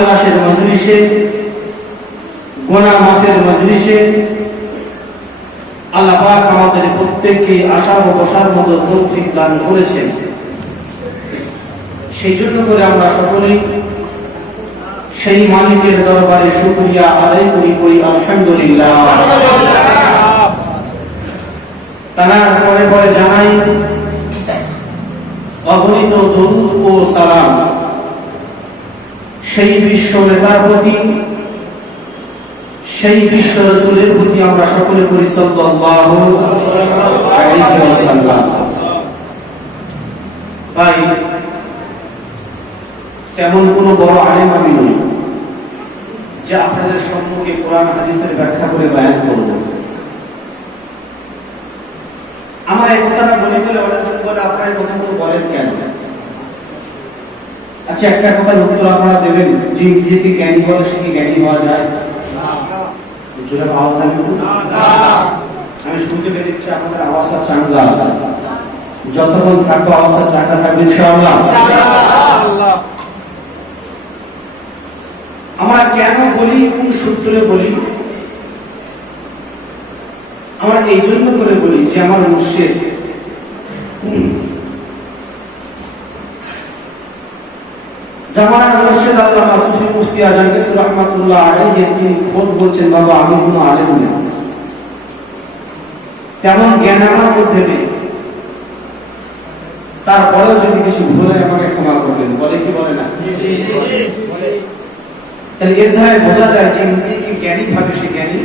তালাশের মজলিসে, গুনাহ মাফের মজলিসে আল্লাহ পাক আমাদের প্রত্যেককে আসার ও বসার মতো তৌফিক দান করেছেন। সেই জন্য করে আমরা সকলেই সেই মালিকের দরবারে শুকরিয়া আদায় করি আলহামদুলিল্লাহ। তার পরে পরে জানাই অগণিত দরুদ ও সালাম সেই বিশ্ব নেতার প্রতি, সেই বিশ্ব রাসূলের প্রতি আমরা সকলে করি সাল্লাল্লাহু আলাইহি ওয়াসাল্লাম। ভাই, তেমন কোন বড় আলেম আমি নই যে আপনাদের সম্মুখে কোরআন হাদিসের ব্যাখ্যা করে বয়ান করব। আমার এই কথাটা বলে গেলে অনেকজন বলে আপনারা এই কথাগুলো বলেন কেন? আচ্ছা, একটা কথার উত্তর আপনারা দেবেন, যে নিজেকে জ্ঞানী বলে সে কি জ্ঞানী হওয়া যায়? আমি শুনতে পেরেছি আপনাদের আওয়াজটা চাঙ্গা আছে, যতক্ষণ থাকবো আওয়াজটা চাঙ্গা থাকবে ইনশাআল্লাহ। আমরা কেন বলি, কোন সূত্রে বলি? আমরা এই জন্য করে বলি যে আমার মুর্শিদ জামানার মুর্শিদ আল্লামা সুফি মুফতি আজম কাসির রাহমাতুল্লাহ আলাইহি তিনি খোদ বলছেন, বাবা আমি কোনো আলেম না, তেমন জ্ঞান আমার মধ্যে নেই, তারপরেও যদি কিছু ভুল হয় আমাকে ক্ষমা করবেন। বলে কি বলে না? তাহলে এর দ্বারা বোঝা যায় যে নিজেকে জ্ঞানী ভাবে সে জ্ঞানী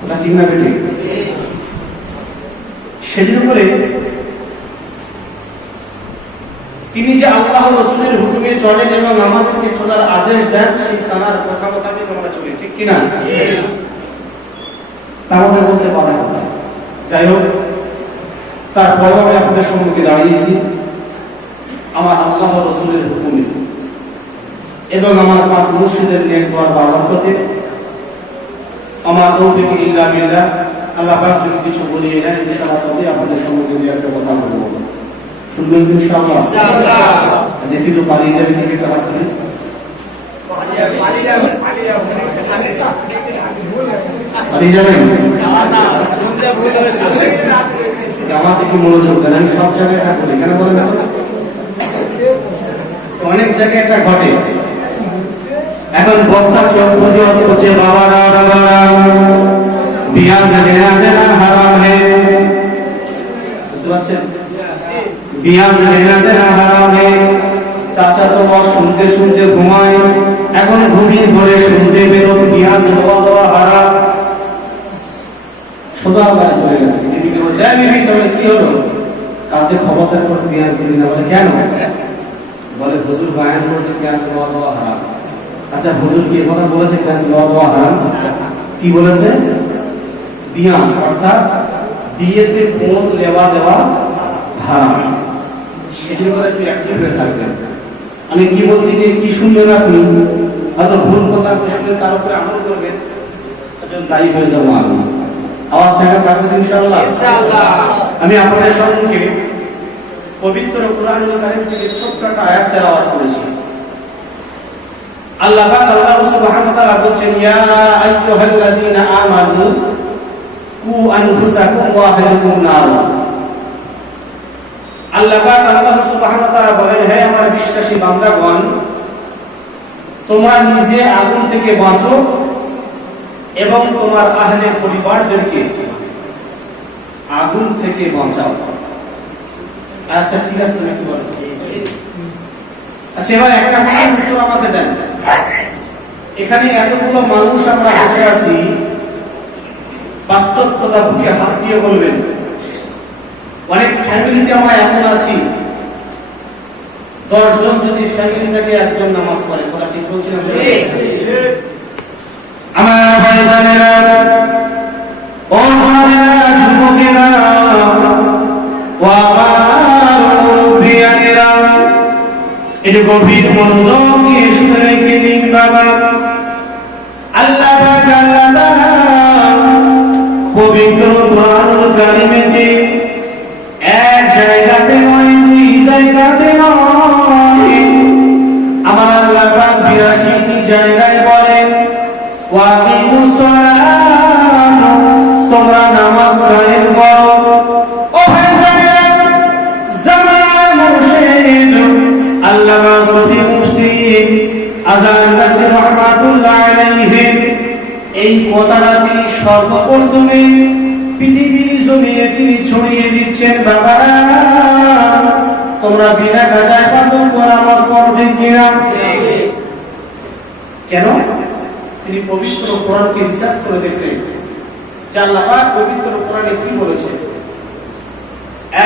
কথা ঠিক না বেঠিক? সেজন্য করে তিনি যে আল্লাহ রাসূলের হুকুমে চলেন এবং আমাদেরকে চলার আদেশ দেন, সেই তার কথা মোতাবেক আমরা চলি, ঠিক কিনা? তাহলে বলতে বাধা কোথায়? যাই হোক, তারপরেও আমি আপনাদের সম্মুখে দাঁড়িয়েছি আমার আল্লাহ রাসূলের হুকুমে এবং আমার পাঁচ মুর্শিদের নেক দোয়ার বরকতে। আমার তৌফিক ইল্লা বিল্লাহ। আল্লাহ পাক যদি কিছু বলিয়ে দেন ইনশাআল্লাহ তবে আপনাদের সম্মুখে দিয়ে একটা কথা বলবো, শুনবেন ইনশাআল্লাহ? দেখি তো পালিয়ে যাবে থেকে একটা হাত তুলে। পালিয়ে যাবেন? আমার থেকে মনোযোগ দেন। আমি সব জায়গায় এটা বলি, কেন বলেন না? অনেক জায়গায় এটা ঘটে। এখন বক্তা চোখ বুঝে হচ্ছে বাবা বিয়া সে লেনা দেনা হারাম হে, বুঝতে পারছেন? বিয়া সে লেনা দেনা হারাম হে। চাচা তো বস শুনতে শুনতে ঘুমায়, এখন ঘুমিয়ে ধরে শুনতে বেরো বিয়া সে দেওয়া হারাম। সোজা গায়ে চলে গেছে, এদিকে বলছে বিবি তবে কি হলো? কালকে খবরদার করে পেঁয়াজ দিবি না। বলে কেন? বলে হুজুর বায়ান করছে পেঁয়াজ দেওয়া হারাম। আচ্ছা, হুজুর কি কথা বলেছে পেঁয়াজ দেওয়া হারাম? কি বলেছে? পেঁয়াজ অর্থাৎ বিয়েতে কোন লেওয়া দেওয়া হারাম। সেটি বলে তুই অ্যাক্টিভ হয়ে থাকবেন। আমি কি বলতে গিয়ে কি শুনবেন আপনি? হয়তো ভুল কথা শুনে তার উপরে আমল করবেন, একজন দায়ী হয়ে যাবো আমি। আওয়াজ টাকা থাকবে ইনশাআল্লাহ। আমি আপনাদের সম্মুখে পবিত্র কোরআনুল কারীম থেকে ছোট্ট একটা আয়াত তেলাওয়াত করেছি। আল্লাহ পাক আল্লাহ সুবহানাহু ওয়া তাআলা বলেন, ইয়া আইয়ুহাল্লাযীনা আমানু কু আনফুসাকুম ওয়া আহলিকুম নার। আল্লাহ পাক আল্লাহ সুবহানাহু ওয়া তাআলা বলেন, হে আমার বিশ্বাসী বান্দাগণ, তোমরা নিজে আগুন থেকে বাঁচো এবং তোমার আহলে পরিবারদেরকে আগুন থেকে বাঁচাও। আচ্ছা, ঠিক আছে, তুমি কি বলো? আচ্ছা, এবার একটা উত্তর আমাকে দেন। এখানে এতগুলো মানুষ আমরা বসে আছি, বাস্তব কথা বুকে হাত দিয়ে বলবেন। অনেক ফ্যামিলিতে আমরা এমন আছি, 10 জন যদি ফ্যামিলি থেকে একজন নামাজ পড়ে, ওরা ঠিক বলছে না? আমার ভাইজানেরা, ও সোনারা, যুবকেরা, ও আমার মুরব্বিয়ানেরা, এটা গভীর মনোযোগ দিয়ে শুনে রেখে দিন বাবা। আল্লাহ পাক আল্লাহ তাআলা পবিত্র কোরআনুল কারীমে এক জায়গাতে নয়, দুই জায়গাতে নয়, আমার আল্লাহ পাক 82টি জায়গায় বলেন ওয়াকিমুস সালাত, তোমরা নামাজ কায়েম করো। ও ভাইজানেরা, জামাল মুর্শিদ আল্লামা সুফি মুফতি আজহার কাসি রাহমাতুল্লাহ আলাইহি এই কথাটা তিনি সর্বপ্রথমে পৃথিবীর জমিনে তিনি ছড়িয়ে দিচ্ছেন। বাবা, তোমরা বিনা কাজায় পাঁচ ওয়াক্ত নামাজ পড়ো, ঠিক কিনা? কেন? তিনি পবিত্র কোরআনকে রিসার্চ করে দেখলেন যে আল্লাহ পাক পবিত্র কোরআনে কি বলেছে।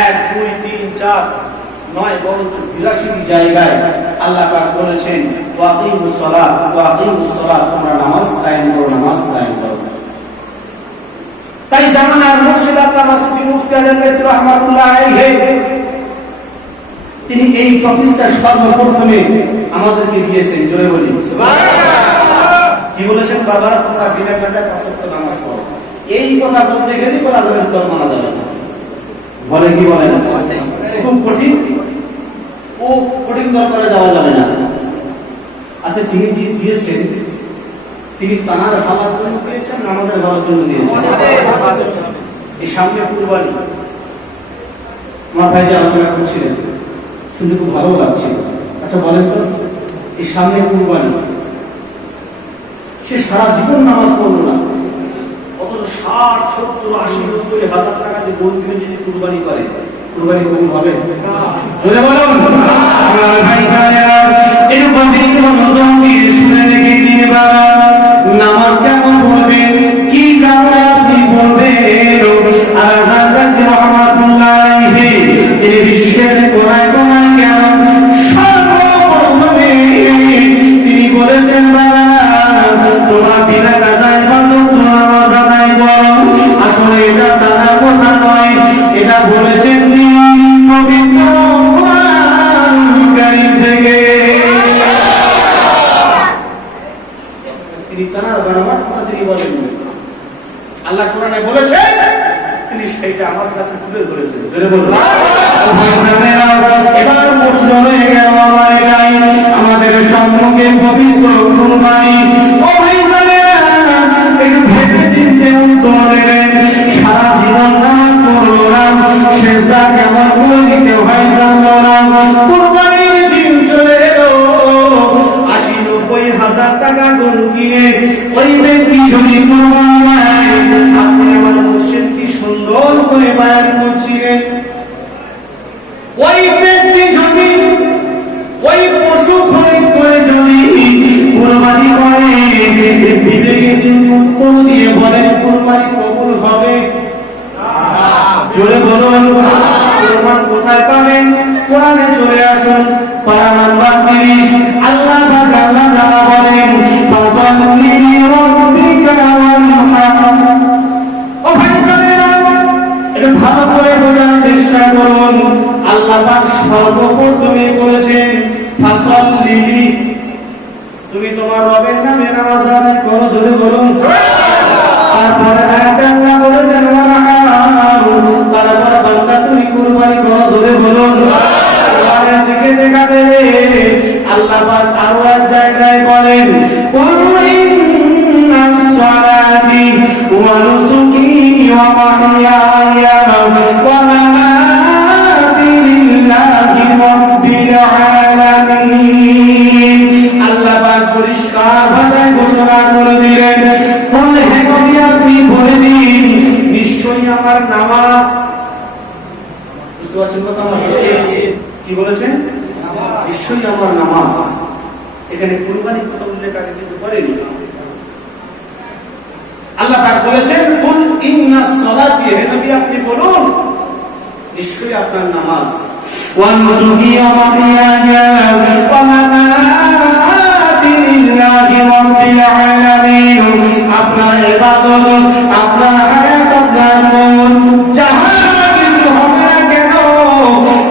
1 2 3 4 9 বরঞ্চ 82টি জায়গায় আল্লাহ পাক বলেছেন ওয়াকিমুস সালাত, ওয়াকিমুস সালাত, তোমরা নামাজ কায়েম করো, নামাজ কায়েম করো। তাই জামানার মুর্শিদ আল্লামা সুফি মুফতি আজহার কাসি রাহমাতুল্লাহ আলাইহি তিনি এই টপিকটা সর্বপ্রথমে আমাদেরকে দিয়েছেন। জোরে বলি সুবহানাল্লাহ। কি বলেছেন? বাবা, তোমরা বিনা কাজায় পাঁচ ওয়াক্ত নামাজ পড়ো। এই কথা বলতে গেলে বলা যাবে ধর্ম মানা যাবে না। বলে কি বলে না? খুব কঠিন, ও কঠিন করে যাওয়া যাবে না। আচ্ছা, তিনি যে দিয়েছেন তিনি তার ভাবার জন্য দিয়েছেন, আমাদের ভাবার জন্য দিয়েছেন। এই সামনে কুরবানি, আমার ভাই যে আলোচনা করছিলেন শুনতে খুব ভালো লাগছিল। আচ্ছা বলেন তো, এই সামনে কুরবানি, সে সারা জীবন নামাজ পড়লো না, অথচ 60 70 80 90 হাজার টাকা দিয়ে গোল কিনে যদি কুরবানি করে, কুরবানি কবুল হবে? জোরে বলুন। আমার ভাই সাহেব, এই পবিত্র রমজান দিয়ে শুনে রেখে দিন বাবা, নামাজ কেমন পড়বেন, কি কারণে আপনি পড়বেন। আর আজহার কাসি রাহমাতুল্লাহ আলাইহি এই বিশ্বের কোনায় কোনায় কেন সর্বপ্রথমে তিনি বলেছেন বাবা, তোমরা বিনা কাজায় পাঁচ ওয়াক্ত নামাজ আদায় করো। আসলে এটা তার কথা নয়, এটা বলেছেন তিনি পবিত্র কোরআন কারীম থেকে। তিনি তার বানাবার কথা তিনি বলেন, আল্লাহ কোরআনে বলেছেন, তিনি সেটা আমার কাছে তুলে ধরেছেন। এবার প্রশ্ন হয়ে গেল আমাদের সম্মুখে পবিত্র কুরবানি। ও ভাই জানেরা, একটু ভেবে চিন্তে উত্তর দেবেন। সারা জীবন নামাজ পড়লো না, সেজদা কেমন করে দিতে হয় জানলো না, কুরবানির দিন চলে এলো, 80-90 হাজার টাকা গরু কিনে ওই ব্যক্তি যদি কুরবানি দেয়, আজকে আমার মুর্শিদ কি সুন্দর করে বয়ান করছিলেন, ওই ব্যক্তি যদি ওই পশু খরিদ করে যদি কুরবানি করে, বিবেকে দিন উত্তর দিয়ে বলেন কুরবানি কবুল হবে? জোরে বলুন। কুরবান কোথায় পাবেন? কোরআনে চলে আসুন, পারা নাম্বার 30। আল্লাহ পাক আল্লাহ তাআলা বলেন ফাসাল্লি লিরাব্বিকা ওয়ানহার। ও ভাইজানেরা, এটা ভালো করে বোঝার চেষ্টা করুন। আল্লাহ পাক সর্বপ্রথমে বলেছেন ফাসাল্লি, তুমি তোমার রবের নামে নামাজ আদায় করো। জোরে বলুন। তারপরে আয়াতে আল্লাহ বলেছেন ওয়ানহার, তারপরে বান্দা তুমি কুরবানি করো। জোরে বলুন। কুরবানির দিকে দেখাবে আল্লাহ পাক আরো এক জায়গায় বলেন কুল ইন্নাস সালাতি ওয়া নুসুকি ওয়া মাহইয়ায়া ওয়া মামাতি লিল্লাহি রাব্বিল আলামিন। আল্লাহ পাক পরিষ্কার ভাষায় ঘোষণা করে দিলেন, বলে হে নবী আপনি বলে দিন, নিশ্চয়ই আমার নামাজ, বুঝতে পারছেন কথা আমার? কি বলেছেন? নিশ্চয়ই আমার নামাজ। এখানে কুরবানি কথা উল্লেখ আগে কিন্তু করেনি। আল্লাহ পাক বলেছেন কুল ইন্নাস সালাতি, হে নবী আপনি বলুন নিশ্চয়ই আপনার নামাজ, ওয়া নুসুকি ওয়া মাহইয়ায়া ওয়া মামাতি লিল্লাহি রাব্বিল আলামিন। আপনার ইবাদত, আপনার হায়াত, আপনার মওত যাহা কিছু হবে না কেন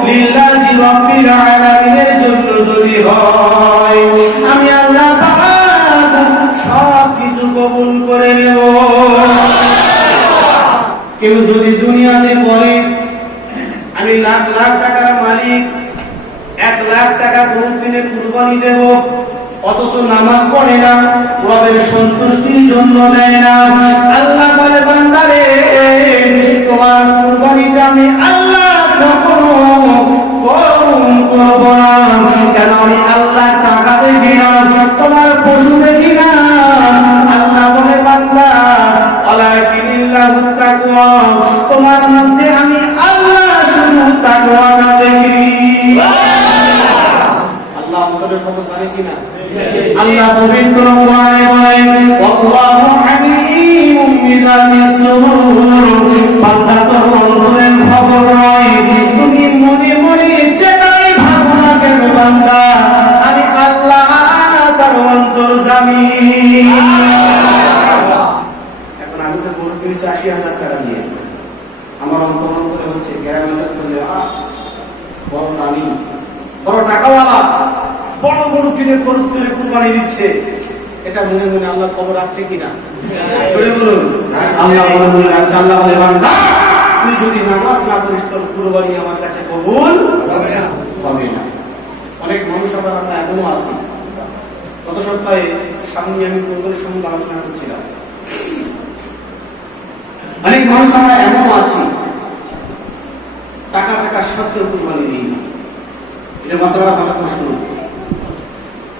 লিল্লাহি রাব্বিল আলামিনের জন্য যদি হয়, আমি আল্লাহ পাক সব কিছু কবুল করে নেব। কেউ যদি দুনিয়াতে বলে আমি লাখ লাখ টাকার মালিক, 1 লাখ টাকা গরু কিনে কুরবানি দেব, ও অথচ নামাজ পড়ে না, রবের সন্তুষ্টির জন্য দেয় না। আল্লাহ বলে বান্দারে তোমার কুরবানিটা আমি আল্লাহ কখনো কম করব না। কেন আমি আল্লাহ টাকা দেখি না, তোমার পশু দেখি না। আল্লাহ বলে বান্দা আলাইকিনিল্লাহু তাকওয়া, তোমার মধ্যে আমি আল্লাহ শুধু তাকওয়াটা দেখি। আল্লাহ আমাদের কত জানে কিনা? আল্লাহ পবিত্র কোরআনে বলেন আল্লাহু আলিমুম বিযাতিস সুদূর, বান্দা তো অন্তরের খবর নয়, তুমি মনে মনে যেটাই ভাবো না কেন বান্দা আমি আল্লাহ তার অন্তর্যামী। এখন আমি তো গরু কিনেছি ৮০,০০০ টাকা দিয়ে, আমার অন্তরে হচ্ছে গ্রামের বলে বড় দামি বড় টাকাওয়ালা বড় গরু কিনে খরচ করে কুরবানি দিচ্ছে, এটা মনে মনে আল্লাহ খবর রাখছে কিনা? বলুন আল্লাহ মনে মনে রাখছে। আল্লাহ বলে বান্দা তুই যদি নামাজ না করিস তোর কুরবানি আমার কাছে কবুল হবে না। অনেক মানুষ আবার আমরা এমনও আছি, গত সপ্তাহে সামনে আমি কুরবানির সম্বন্ধে আলোচনা করছিলাম, অনেক মানুষ আমরা এমনও আছি টাকা টাকা সত্ত্বেও কুরবানি দিই। এটা মাসালা ভালো প্রশ্ন।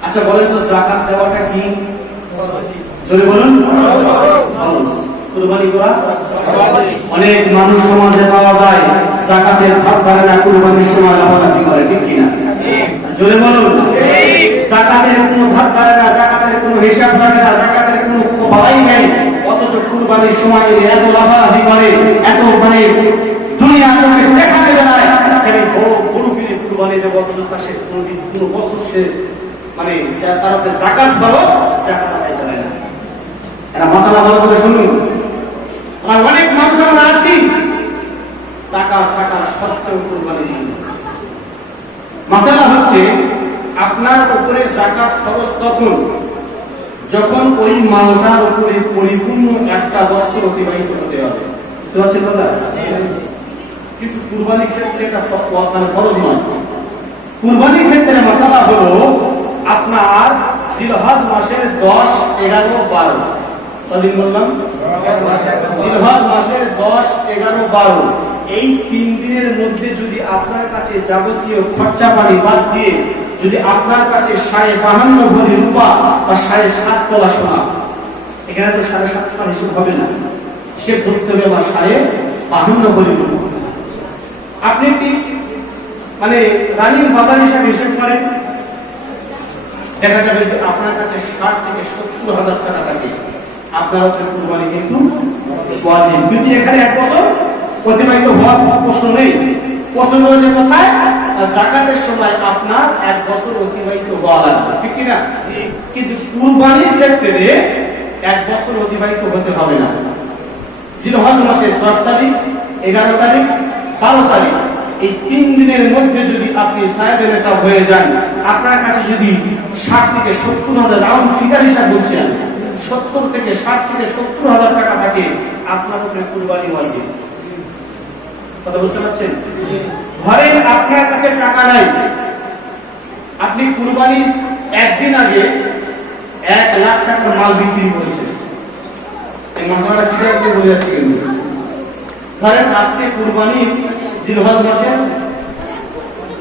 আচ্ছা বলেন তো যাকাত দেওয়াটা কি? জোরে বলুন। কুরবানি করা অনেক মানুষ সমাজে পাওয়া যায় যাকাতের ভাগ করে না, কুরবানির সময় লাফালাফি করে, ঠিক কিনা? জোরে বলুন। যাকাতের কোনো ভাগ করে না, যাকাতের কোনো হিসাব রাখে না, যাকাতের কোনো খবরই নেই, অথচ কুরবানির সময় এত লাফালাফি করে, এত মানে দুনিয়া তোকে দেখাতে বেড়ায় যে বড় গরু কিনে কুরবানি দেবো, অথচ তার সে কোনো বছর সে মানে তার উপরে যাকাত ফরজ, যাকাত আদায় করে না। এটা মাসালা ভালো করে শুনুন। আর অনেক মানুষ আমরা আছি টাকা টাকা সত্ত্বেও কুরবানি দিই। মাসালা হচ্ছে আপনার উপরে যাকাত ফরজ তখন যখন ওই মালটার উপরে পরিপূর্ণ একটা বছর অতিবাহিত হতে হবে। বুঝতে পারছেন কথা? কিন্তু কুরবানির ক্ষেত্রে এটা ফরজ নয়। কুরবানির ক্ষেত্রে মাসালা হলো আপনার জিলহজ মাসের 10, 11, 12 কদিন বললাম? জিলহজ মাসের 10, 11, 12 এই 3 দিনের মধ্যে যদি আপনার কাছে যাবতীয় খরচা পানি বাদ দিয়ে যদি আপনার কাছে 52.5 ভরি রূপা বা 7.5 তোলা সোনা, এখানে তো 7.5 তোলা হিসেব হবে না, হিসেব ধরতে হবে বা 52 ভরি রূপা। আপনি কি মানে রানিং বাজার হিসাবে হিসেব করেন, দেখা যাবে যে আপনার কাছে 60 থেকে 70,000 টাকা থাকে, আপনার উপরে কুরবানি কিন্তু ওয়াজিব। কিন্তু এখানে 1 বছর অতিবাহিত হওয়ার প্রশ্ন নেই, প্রশ্ন রয়েছে কোথায়? যাকাতের সময় আপনার 1 বছর অতিবাহিত হওয়া লাগবে, ঠিক কিনা? কিন্তু কুরবানির ক্ষেত্রে 1 বছর অতিবাহিত হতে হবে না। জিলহজ মাসের 10 তারিখ, 11 তারিখ, 12 তারিখ এই 3 দিনের মধ্যে যদি আপনি সাহেবে নেশাব হয়ে যান, আপনার কাছে যদি 60 থেকে 70,000 রাউন্ড ফিগার হিসাব বলছেন, 70 থেকে 60 থেকে 70,000 টাকা থাকে, আপনার উপরে কুরবানি ওয়াজিব। কথা বুঝতে পারছেন? ধরেন আপনার কাছে টাকা নাই, আপনি কুরবানির একদিন আগে 1 লাখ টাকার মাল বিক্রি করেছেন। এই মাসলাটা কি করে বলে যাচ্ছে? ধরেন আজকে কুরবানির জিলহজ মাসের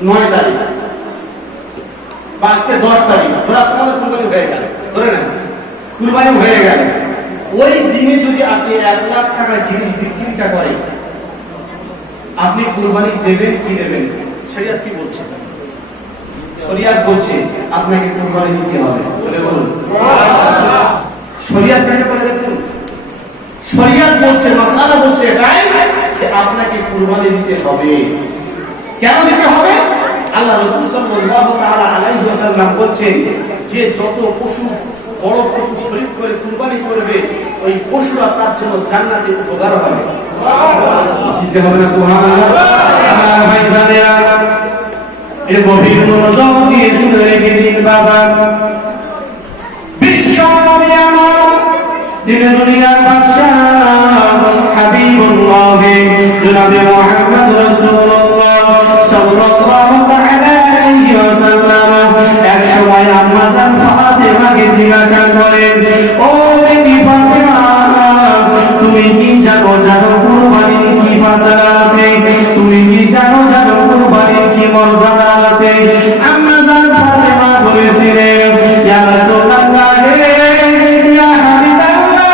9 তারিখ বা আজকে 10 তারিখ, আজকে কুরবানি হয়ে গেল, ধরে নেন কুরবানি হয়ে গেল, ওই দিনে যদি আপনি 1 লাখ টাকার জিনিস বিক্রিটা করেন, আপনি কুরবানি দেবেন কি দেবেন? শরীয়ত কি বলছে? শরীয়ত বলছে আপনাকে কুরবানি দিতে হবে। বলুন শরীয়ত কাকে বলে? দেখুন শরীয়ত বলছে, মাসআলা বলছে এটাই যে আপনাকে কুরবানি দিতে হবে। কেন দিতে হবে? আল্লাহ রাসূল সাল্লাল্লাহু তাআলা আলাইহি ওয়াসাল্লাম বলছেন যে যত পশু বড় পশু খরিদ করে কুরবানি করবে ওই পশুরা তার জন্য জান্নাতে উপকার হবে। বুঝতে হবে না? সুবহানাল্লাহ। ভাই জানেন এই গভীর মনোযোগ দিয়ে শুনে রেখে দিন বাবা। বিশ্ব নবী আমার দিনে দুনিয়ার বাদশা হাবিবুল্লাহ জনাবে মুহাম্মদ রাসূলুল্লাহ সাল্লাল্লাহু তাআলা আলাইহি ওয়াসাল্লাম এক সময় আম্মা জান ফাতিমা ফাতেমাকে জিজ্ঞাসা করেন, ও বেটি ফাতেমা, তুমি কি জানো কুরবানির কি ফাসালা আছে? তুমি কি জানো কুরবানির কি মর্যাদা আছে? আম্মা জান ফাতেমা বলেছিলেন, ইয়া রাসূলুল্লাহ, ইয়া হাবিবাল্লাহ,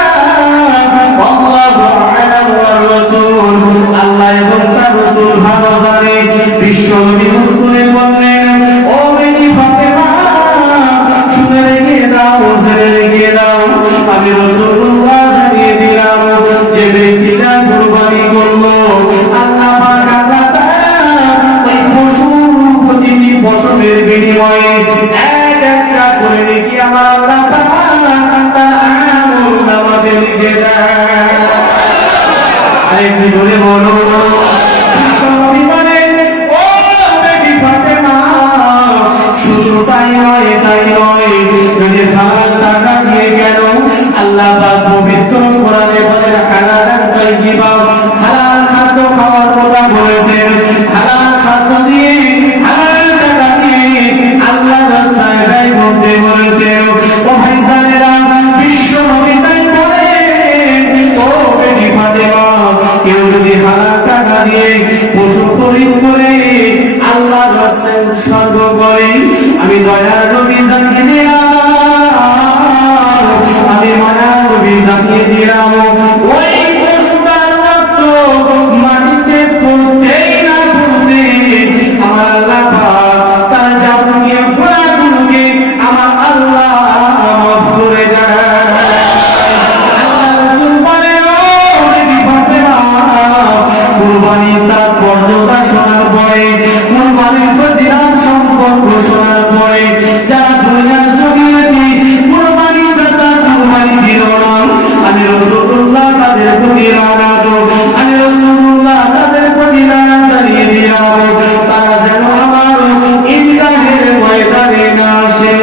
আল্লাহু আ'লাম ওয়া রাসূল, আল্লাহ এবং তার রাসূল ভালো জানে। বিশ্বনবী করে বললেন, ও বেটি ফাতেমা, শুনে রেখে দাও, জেনে রেখে দাও, আমি রাসূলুল্লাহ জানিয়ে দিলাম, যে ব্যক্তিটা কুরবানি করলো, আল্লাহ পাক আল্লাহ তাআলা ওই পশু প্রতিটি পশমের বিনিময়ে এক একটা করে নেকি আমার আল্লাহ তাআলা তার আমলনামাতে লিখে দেয়। আরেকটু জোরে বলো। বিশ্বনবী বলেন, ও বেটি ফাতেমা, শুধু তাই নয়, যদি হালাল টাকা দিয়ে গেল, আল্লাহ পাক পবিত্র কোরআনে বলেন, হালালান তাইয়্যিবা, হালাল খাদ্য খাওয়ার কথা বলেছেন। হালাল খাদ্য দিয়ে, হালাল টাকা দিয়ে আল্লাহ রাস্তায় ব্যয় করতে বলেছেন। ও ভাইজানেরা, বিশ্বনবী তাই বলেন, ও বেটি ফাতেমা, কেউ যদি হালাল টাকা দিয়ে পশু খরিদ করে আল্লাহ রাস্তায় উৎসর্গ করে, আমি দয়ার নবী জানিয়ে দিলাম, আমি মায়ার নবী জানিয়ে দিলাম, ওই পশুটার রক্ত মাটিতে পড়তেই না পড়তে আমার আল্লাহ পাক তার যাবতীয় গুনাহগুলোকে আমার আল্লাহ মাফ করে দেয়। আল্লাহ রাসূল বলে, ও বেটি ফাতেমা, কুরবানির তাৎপর্যতা শোনার পরে, কুরবানির ফজিলত সম্পর্ক শোনার পরে, যারা দুনিয়ার জমিনে কুরবানি দাতা কুরবানি দিল না, আমি রাসূলুল্লাহ তাদের প্রতি লানত, আমি রাসূলুল্লাহ তাদের প্রতি লানত জানিয়ে দিলাম, তারা যেন আমার ঈদগাহের ময়দানে না আসে।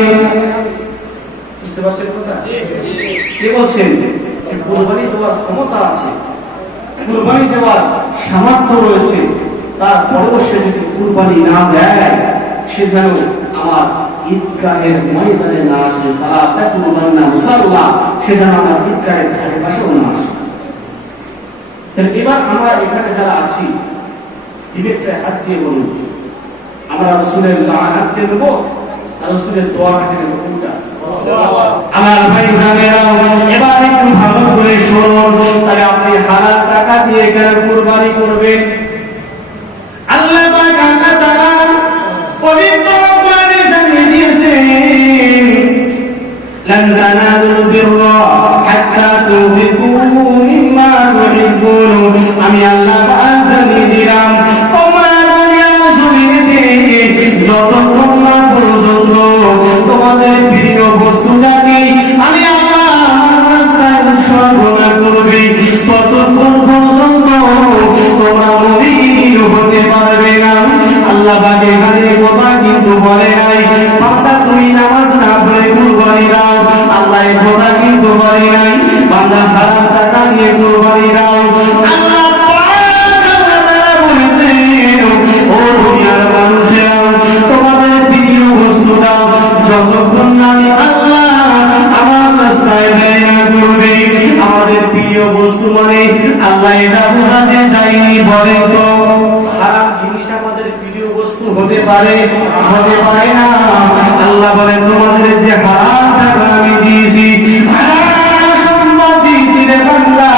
বুঝতে পারছেন কথা? কে বলছেন? কুরবানি দেওয়ার ক্ষমতা আছে, কুরবানি দেওয়ার সামর্থ্য রয়েছে, তারপরেও সে যদি কুরবানি না দেয়, সে যেন আমার ঈদগাহের ময়দানে না আসে, তারা তাকুরুনা মুসাল্লা, সে যেন আমার ঈদগাহের ধারে পাশেও না আসে। তাহলে এবার আমরা এখানে যারা আছি, দিবেকটায় হাত দিয়ে বলুন, আমরা রাসূলের লানত কে নেব আর রাসূলের দোয়া কে নেব? কোনটা? আমার ভাই জানেরা, এবার একটু ভালো করে শুনুন। তাহলে আপনি হালাল টাকা দিয়ে কেন কুরবানি করবেন? আল্লাহ পাক আল্লাহ তাআলা পবিত্র কোরআনে জানিয়ে দিয়েছেন, লান তানালুল বিররা হাত্তা তুনফিকু মিম্মা তুহিব্বুন। আমি আল্লাহ পাক জানিয়ে দিলাম, তোমরা দুনিয়ার জমিনে যতক্ষণ না পর্যন্ত তোমাদের প্রিয় বস্তুটাকে আমি আল্লাহ রাস্তায় উৎসর্গ না করবে, ততক্ষণ পর্যন্ত তোমরা মুমিন হতে পারবে না। আল্লাহ পাক এখানে কথা কিন্তু বলে নাই, বান্দা তুমি নামাজ না পড়ে কুরবানি দাও, আল্লাহ এই কথা কিন্তু বলে নাই, বান্দা হারাম টাকা নিয়ে কুরবানি দাও। আল্লাহ ও দুনিয়ার মানুষেরা, তোমাদের প্রিয় বস্তুটা যতক্ষণ আমি আল্লাহ আমার রাস্তায় ব্যয় না করবে, আমাদের প্রিয় বস্তু মানে আল্লাহ এটা বোঝাতে চাইনি। বলেন তো, হারাম জিনিস আমাদের প্রিয় বস্তু হতে পারে না? আল্লাহ বলেন, তোমাদের যে হারাম টাকা আমি দিয়েছি, হারাম সম্পদ দিয়েছি রে বান্দা,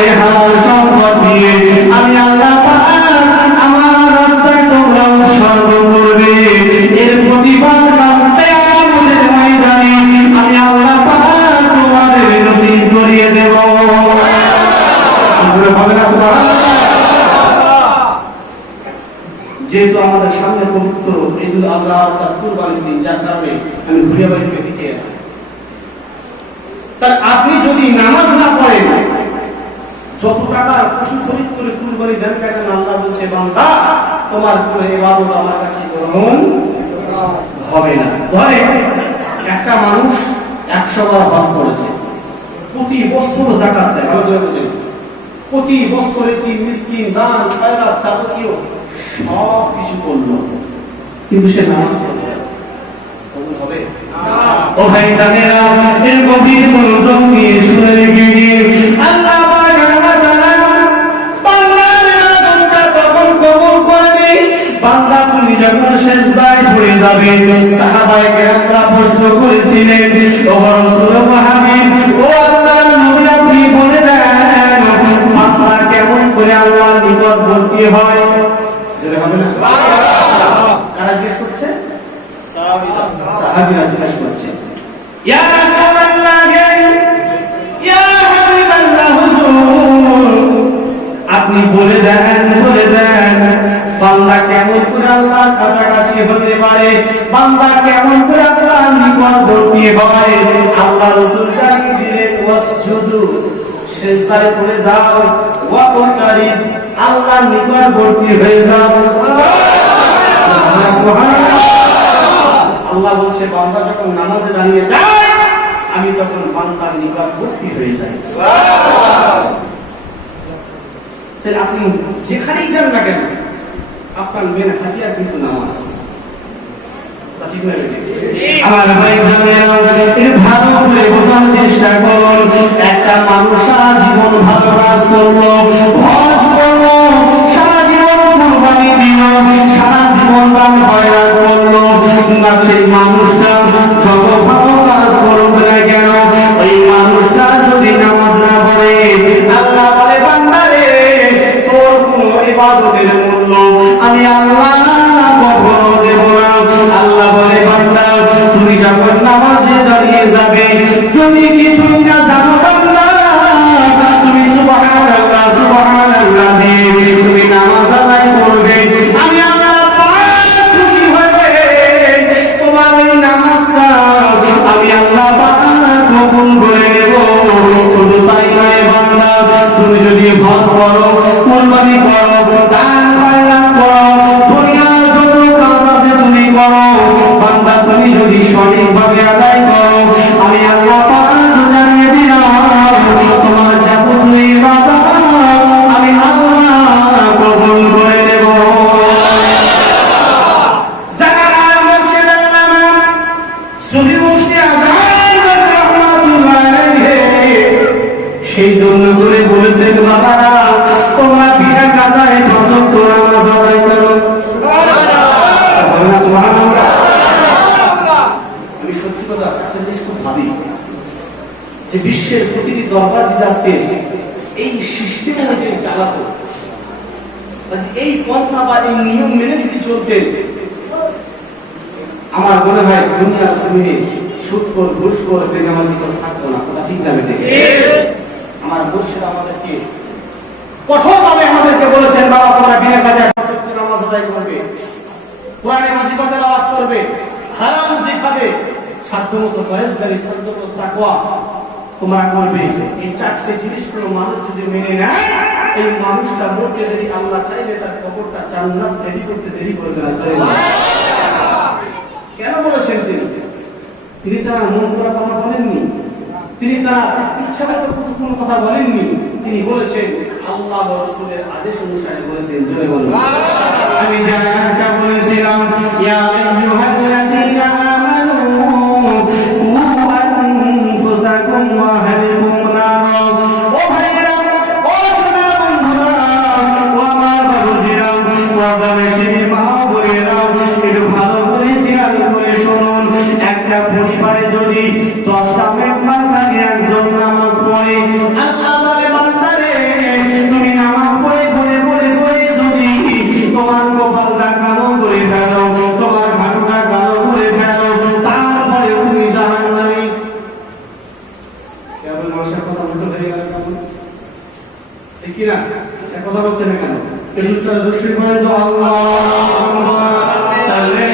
এই হারাম সম্পদ দিয়ে আমি আল্লাহ আমার রাস্তায় তোমরা উৎসর্গ করবে, এর প্রতিফল কিয়ামতের ময়দানে আমি আল্লাহ পাক তোমাদের নসিব করিয়ে দেব। যেহেতু আমাদের সামনে পবিত্র ঈদুল আযহা অর্থাৎ কুরবানির দিন, যার কারণে আমি ঘুরিয়ে বাড়িতে দিতে আসি, তার আপনি যদি নামাজ না পড়েন, যত টাকা পশু খরিদ করে কুরবানি দেন কেন, আল্লাহ বলছে, বান্দা তোমার কোনো ইবাদত আমার কাছে গ্রহণ হবে না। ধরে একটা মানুষ 100 বার হজ করেছে, প্রতি বছর যাকাত দেয়, ভালো করে বুঝেন, প্রতি বছর একটি মিসকিন, দান, খয়রাত, যাবতীয় সব কিছু করলো, কিন্তু সে নামাজ পড়বে, কবুল হবে না? ও ভাই জানেরা, এর গভীর মনোযোগ দিয়ে শুনে রেখে দিন। আল্লাহ বান্দা তুমি যখন সিজদায় পড়ে যাবে, সাহাবায়ে কেরামরা প্রশ্ন করেছিলেন, ও রাসূল হাবিব, ও আল্লাহর নবী, আপনি বলে দেন বান্দা কেমন করে আল্লাহর নিকটবর্তী হয়? জোরে হবে না? কারা জিজ্ঞেস করছে? সাহাবীরা জিজ্ঞেস করছে, ইয়া রাসূলুল্লাহ, ইয়া হাবিবাল্লাহ, হুজুর আপনি বলে দেন বান্দা কেমন করে আল্লাহর কাছাকাছি হতে পারে, বান্দা কেমন করে আল্লাহর নিকটবর্তী হয়? আল্লাহ রাসূল জানিয়ে দিলেন, ওয়াসজুদু, সিজদায় পড়ে যাও, ওয়াকতারিব, আল্লাহর নিকটবর্তী হয়ে যাও। সুবহানাল্লাহ। আল্লাহ বলছে বান্দা যখন নামাজে দাঁড়িয়ে যায়, আমি তখন বান্দার নিকটবর্তী হয়ে যাই। তাহলে আপনি যেখানেই যান না কেন, আপনার মেন হাতিয়ার কিন্তু নামাজ। আমার ভাই জানেন, ভালো করে বোঝার চেষ্টা করুন। একটা মানুষ সারা জীবন ভালো কাজ করলো, হজ করলো, সারা জীবন কুরবানি দিল, সারা জীবন দান খয়রাত করলো, না সেই মানুষটা যত ভালো কাজ করুক না কেন, ওই মানুষটা যদি নামাজ না পড়ে, আল্লাহ বলে বান্দা রে, তোর কোনো ইবাদতের মূল্য আমি আল্লাহ কখনো দেব না। আল্লাহ বলে বান্দা, তুমি যখন নামাজে দাঁড়িয়ে যাবে, যদি কিছুই না জানো বান্দা, তুমি সুবহানাল্লাহ সুবহানাল্লাহ দিয়ে তুমি নামাজ আদায় করবে, আমি আল্লাহ পাক খুশি হবে, তোমার এই নামাজটা আমি আল্লাহ পাক কবুল করে নেব। শুধু তাই নয় বান্দা, তুমি যদি হজ করো, কুরবানি করো, দান খয়রাত করো, দুনিয়ার যত কাজ আছে তুমি করো, বান্দা তুমি যদি সঠিকভাবে আদায় করো, আমি আল্লাহ পাক জানিয়ে দিলাম তোমার যাবতীয় ইবাদত আমি আল্লাহ কবুল করে নেব। জাকাত মুর্শিদ আল্লামা সুফি মুফতি আযহার রাহমাতুল্লাহ আলাইহি সেই জন্য করে বলেছেন, বাবারা তোমরা বিনা কাজায় ফজর নামাজ আদায় করো। সুবহানাল্লাহ। আমি সত্যি কথা একটা জিনিস খুব ভাবি, যে বিশ্বের প্রতিটি দরবার যদি আজকে এই সিস্টেম অনুযায়ী চালাতো, এই পন্থা বা এই নিয়ম মেনে যদি চলতে, আমার মনে হয় দুনিয়ার জমিনে সুদখোর, ঘুষখোর, বেনামাজি কেউ থাকতো না। কথা ঠিক না বেটে? আমার মুর্শিদ আমাদেরকে কঠোরভাবে আমাদেরকে বলেছেন, বাবা তোমরা বিনা কাজে নামাজ আদায় করবে, কোরআনে মাজিদ তেলাওয়াত করবে, হারাম যে খাবে, সাধ্যমতো পরহেজগারি, সাধ্যমতো তাকওয়া তোমরা করবে। এই চারটি জিনিসগুলো মানুষ যদি মেনে নেয়, এই মানুষটা মরতে দেরি, আল্লাহ চাইলে তার কবরটা জান্নাত রেডি করতে দেরি করবে না। কেন বলেছেন তিনি তারা মন করা কথা বলেননি, তিনি তারা ইচ্ছাগত কোনো কথা বলেননি, তিনি বলেছেন আল্লাহ ও রাসূলের আদেশ অনুসারে বলেছেন। জোরে বলুন। আমি জানাটা বলেছিলাম, ইয়া আইয়ুহাল্লাযীনা আমানু কু আনফুসাকুম ওয়া আহলিকুম নারা। ও ভাইরা, ও সোনা বন্ধুরা, ও আমার বাবুজিরা, ও দামেশের মা বোনেরা, একটু ভালো করে খেয়াল করে শুনুন। একটা পরিবারে যদি 10টা মেম্বার থাকে, একজন নামাজ পড়ে, আল্লাহ বলে বান্দা রে, তুমি নামাজ পড়ে পড়ে পড়ে পড়ে যদি তোমার কপালটা কালো করে ফেলো, তোমার হাঁটুটা কালো করে ফেলো, তারপরে তুমি জাহান্নামী। কেবল মানুষের কথা উল্টো হয়ে গেল কেমন? ঠিক কিনা? এক কথা বলছে না কেন? এই উচ্চারণ দর্শক বলে তো আল্লাহুম্মা সাল্লি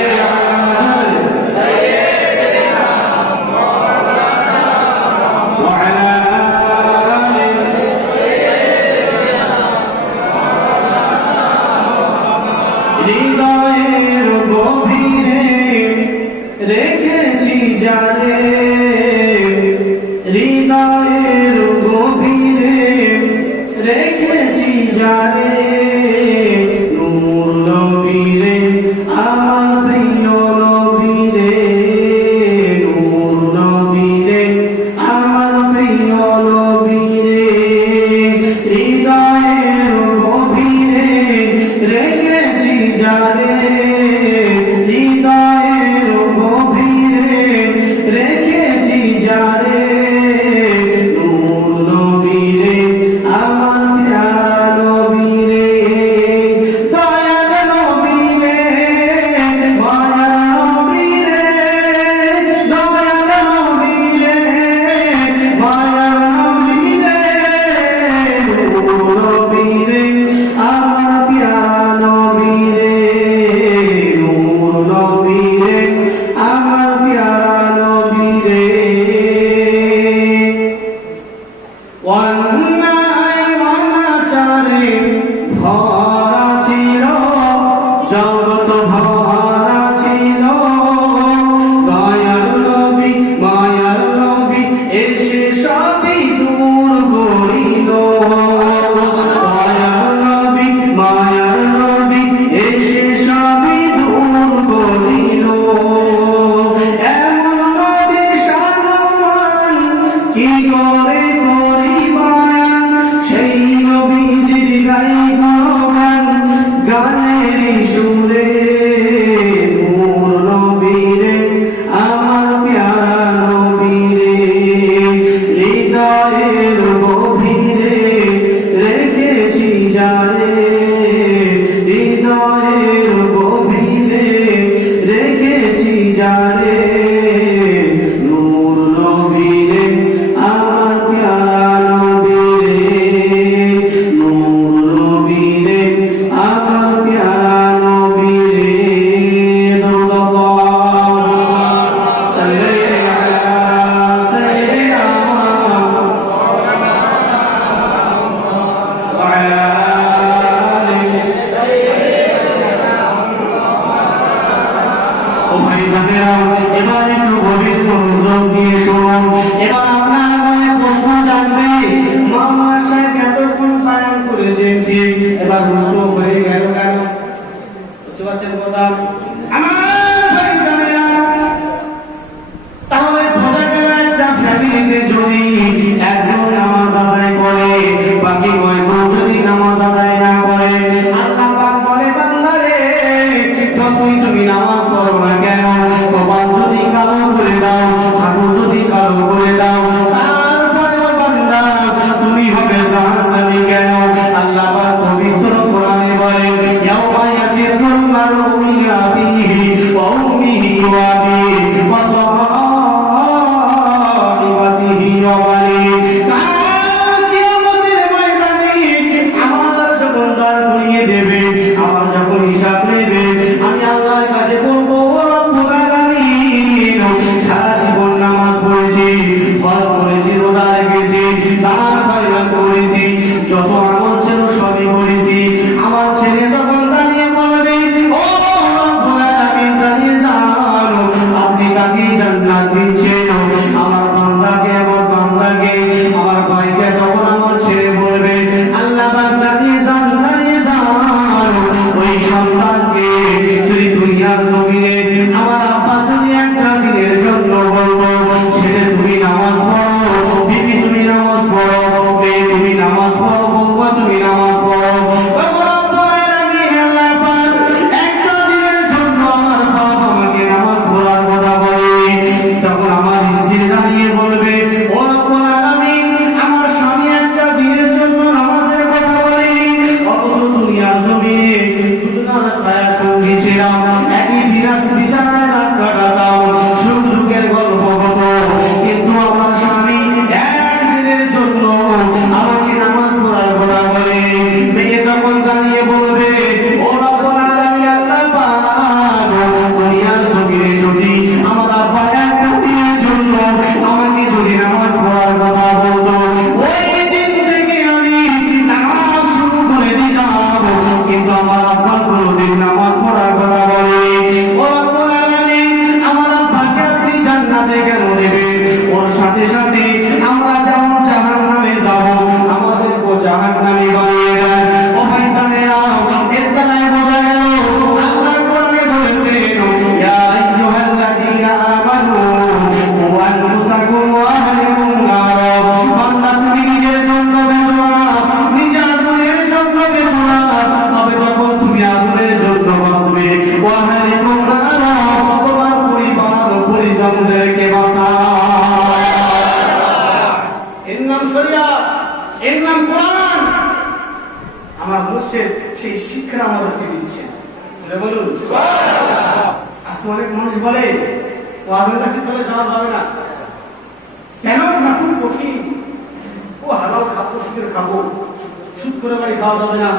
হৃদয়ের গভীরে রেখেছি যারে, হৃদয়ের গভীরে রেখেছি যারে, নূর নবীরে মনোযোগ দিয়ে শুনুন। এবার আপনারা মনে প্রশ্ন জানবে, মাওলানা সাহেব এতক্ষণ বয়ান করেছেন ঠিক, এবার উল্টো হয়ে গেল কেন? বুঝতে পারছেন কথা? আমার ভাইজানেরা, তাহলে বোঝা গেল একটা ফ্যামিলিতে যদি একজন নামাজ আদায় করে, বাকি কয়জন যদি নামাজ আদায় না করে, আল্লাহ পাক বলে বান্দারে যতই তুমি নামাজ পড়ো না কেন, কপাল যদি কালো করে দাও, হাঁটু যদি কালো করে দাও, তারপরেও বান্দা তুমি হবে জাহান্নামী কেন? আল্লাহ পাক পবিত্র কোরআনে বলে ইয়াউমা ইয়াফিরুল মারউ মিন আখিহি ওয়া উম্মিহি ওয়া আবিহি ওয়া সাহিবাতিহি ওয়া বানিহি। কাল কিয়ামতের ময়দানে আমার যখন দাঁড় করিয়ে দেবে, আমার যখন হিসাব নেবে, আমি আল্লাহর কাছে বলবো রব্বুল আলামিন সারা জীবন নামাজ পড়েছি, হজ করেছি, রোজা রেখেছি, দান খয়রাত করেছি, যত আমল ছিল সবই করেছি। আমার ছেলে তখন দাঁড়িয়ে বলবে ও রব্বুল আলামিন জানিয়ে যান আপনি কাকে জান্নাত দিচ্ছেন, আমার বান্দাকে, আমার বান্দাকে, আমার ভাইকে। তখন আমার ছেলে বলবে আল্লাহ পাক জানিয়ে যান, জানিয়ে যান ওই সন্তানকে যদি দুনিয়ার জমিনে আমার আব্বা যদি একটা দিনের জন্য বলতো ছেলে তুমি নামাজ পড়ো, বিবি তুমি নামাজ পড়ো, মেয়ে তুমি নামাজ পড়ো, বৌমা তুমি নামাজ পড়ো, তখন রব্বুল আলামিন আল্লাহ পাক একটা দিনের জন্য আমার বাবা আমাকে নামাজ পড়ার কথা বলে, তখন আমার স্ত্রী দাঁড়িয়ে বলবে ও রব্বুল আলামিন আমার স্বামী একটা দিনের জন্য নামাজের কথা বলে, অথচ দুনিয়ার জমিনে দুজনের ছায়া সঙ্গী ছিলাম, একই বিছানায় রাত কাটাতাম, সুখ দুঃখের গল্প হতো, কিন্তু আমার স্বামী একদিনের জন্য আমাকে নামাজ পড়ার কথা বলে। মেয়ে তখন দাঁড়িয়ে বলবে ও রব্বুল আলামিন আল্লাহ পাক দুনিয়ার জমিনে যদি আমার আব্বা একটা দিনের জন্য আমাকে যদি নামাজ পড়ার কথা বলতো, ওই দিন থেকে আমি নামাজ শুরু করে দিতাম, কিন্তু আমার আব্বা কোনোদিন নামাজ পড়ার কথা বলেনি। ও রব্বুল আলামিন আমার আব্বাকে আপনি জান্নাতে কেন দেবেন? ওর সাথে সাথে আমরা যেমন জাহান্নামে যাব, আমাদেরকে জাহান্নামী বানিয়ে দেন। ও ভাইজানেরা, এর দ্বারাই বোঝা গেল আল্লাহ কোরআনে বলেছেন ইয়া আইয়ুহাল্লাযীনা আমানু কু আনফুসাকুম ওয়া আহলিকুম নার। বান্দা তুমি নিজের জন্য বেঁচো না, নিজের আগুনের জন্য বেঁচো না, তবে যখন তুমি আগুনের জন্য বাঁচবে ওয়া আহলিকুম নার, তোমার পরিবার ও পরিজনদেরকে বাঁচাও। এর নাম শরিয়াত, এর নাম কোরআন। আমার মুর্শিদ সেই শিক্ষা আমাদেরকে দিচ্ছেন। বলুন সুবহানাল্লাহ। আজকে অনেক মানুষ বলে ওয়াজের কাছে চলে যাওয়া যাবে না কেন? না খুব কঠিন, ও হালাল খাদ্য ফিরে খাবো, সুদ করে বাড়ি খাওয়া যাবে না,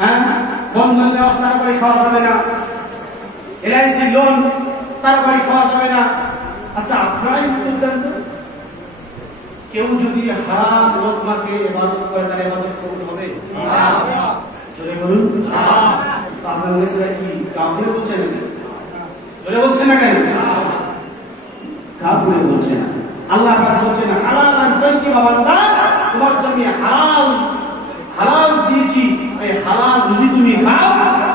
হ্যাঁ বন্ধন নেওয়া তারপরে খাওয়া যাবে না, এলআইসি লোন তারপরে খাওয়া যাবে না। আচ্ছা আপনারাই উত্তর দেন তো, কেউ যদি হারাম লোকমাকে ইবাদত করে তার ইবাদত কবুল হবে? না। জোরে বলুন না। তাহলে সেটা কি কাফির বলছে না? জোরে বলছে না কেন? কাফির বলছে না। আল্লাহ পাক বলছেন হালাল তাইয়্যিবা বান্দা, তোমার জন্য হালাল হালাল দিয়েছি, এই হালাল রুজি তুমি খাও,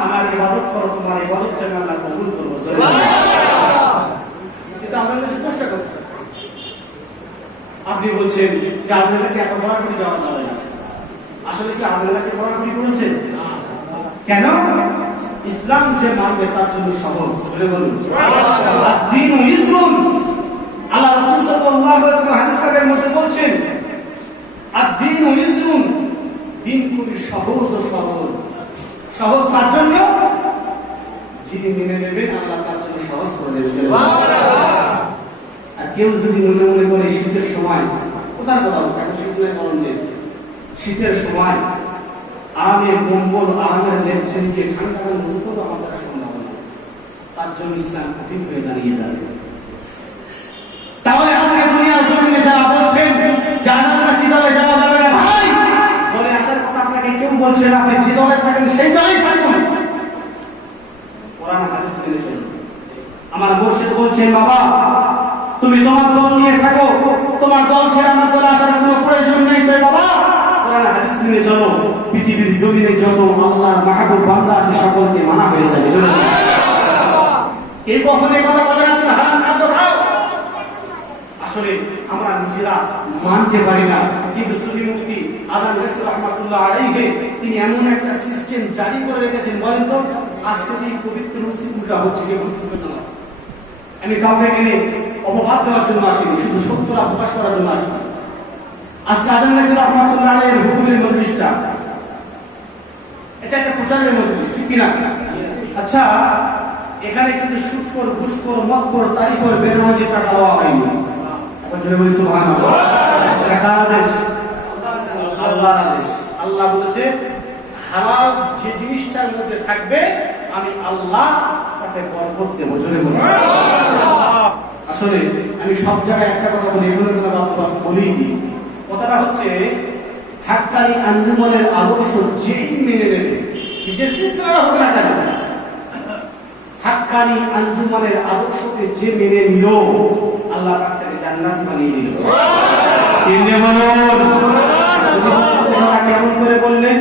আমার ইবাদত করো, তোমার ইবাদত যেন আল্লাহ কবুল করবে। সুবহানাল্লাহ। এটা আমাদের কাছে কষ্ট করতে। আপনি বলছেন যে আপনার কাছে এত বড় করে যাওয়া যাবে না, আসলে কি আপনার কাছে বড় কি করেছেন? কেন? ইসলাম যে মানবে তার জন্য সহজ। বলে বলুন সুবহানাল্লাহ। দ্বীন ইসলাম, আল্লাহ রাসূল সাল্লাল্লাহু আলাইহি ওয়াসাল্লাম হাদিস কারের মধ্যে বলছেন আদ-দ্বীন ইসলাম, দ্বীন খুবই সহজ ও সরল। সহজ তার জন্য যিনি মেনে নেবেন আল্লাহ তার জন্য সহজ করে দেবেন। সুবহানাল্লাহ। আর কেউ যদি মনে মনে করে শীতের সময়, কোথার কথা হচ্ছে, এখন শীত নাই গরম যে, শীতের সময় আরামের কম্বল, আরামের লেপছেন গিয়ে ঠান্ডা মুহূর্ত আমার দ্বারা সম্ভব না, তার জন্য ইসলাম কঠিন হয়ে দাঁড়িয়ে যাবে। তাহলে আজকে দুনিয়ার জমিনে যারা বলছেন জান্নাতের কাছে যাওয়া যাবে না, ভাই বলে আসার কথা আপনাকে কেউ বলছে না, আপনি যে দলে থাকেন সেই দলেই থাকুন, কোরআন হাদিস মেনে চলুন। আমার মুর্শিদ বলছেন বাবা তুমি তোমার দল নিয়ে থাকো, তোমার দল ছেড়ে আমার দলে আসার কোনো প্রয়োজন নেই। তো বাবা কোরআন হাদিস মেনে চলো, পৃথিবীর জমিনে যত আল্লাহর মাহবুব বান্দা আছে সকলকে মানা হয়ে যাবে। কে কখনো এই কথা বলে না তুমি হারাম খাদ্য খাও? আসলে আমরা নিজেরা মানতে পারি না, কিন্তু সুফি মুফতি আজান রাসূল রাহমাতুল্লাহ আলাইহি তিনি এমন একটা সিস্টেম জারি করে রেখেছেন। বলেন তো আজকে যে পবিত্র মুসলিমরা হচ্ছে কে বুঝতে না? আমি কাউকে গেলে অপবাদ দেওয়ার জন্য আসিনি, শুধু সত্যটা প্রকাশ করার জন্য আসছি। আজকে আজান রাসূল রাহমাতুল্লাহ আলাইহির হুকুমের মজলিসটা এটা একটা প্রচারের মজলিস, ঠিক কিনা? আচ্ছা, এখানে কিন্তু সুদখোর, ঘুষখোর, মদখোর, তারিখর, বেনামাজি টাকা দেওয়া হয়নি। আল্লাহ বলেছে হালাল যে জিনিসটার মধ্যে থাকবে আমি আল্লাহ তাতে বরকত দেব। জোরে বলুন। আসলে আমি সব জায়গায় একটা কথা বলি, এগুলো বলেই দিই। কথাটা হচ্ছে হাক্কানি আঞ্জুমানের আদর্শ যেই মেনে নেবে, যে সিলসিলা হোক না কেন, হাক্কানি আঞ্জুমানের আদর্শকে যে মেনে নিল আল্লাহ তাকে জান্নাত বানিয়ে দিল। কেমন করে বললেন?